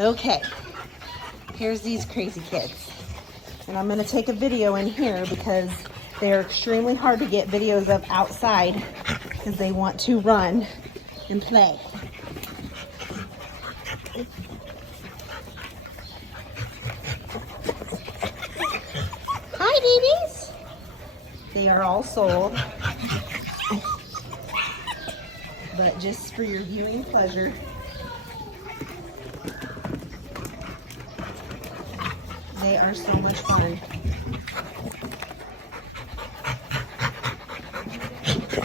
Okay, here's these crazy kids. And I'm gonna take a video in here because they're extremely hard to get videos of outside because they want to run and play. Hi, babies. They are all sold, but just for your viewing pleasure. They are so much fun.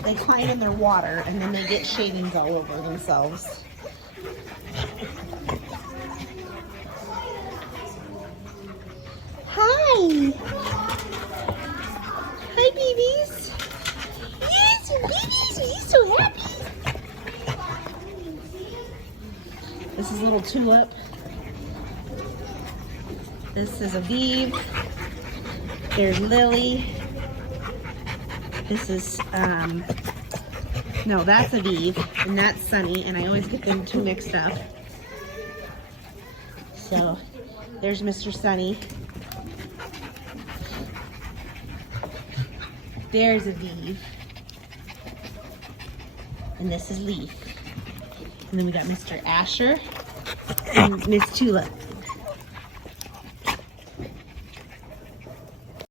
They climb in their water and then they get shavings all over themselves. Hi! Hi, babies! Yes, babies! Are you so happy? This is little Tulip. This is Aviv. There's Lily. This is, no, that's Aviv, and that's Sunny, and I always get them two mixed up. So, there's Mr. Sunny. There's Aviv. And this is Leaf. And then we got Mr. Asher and Miss Tulip.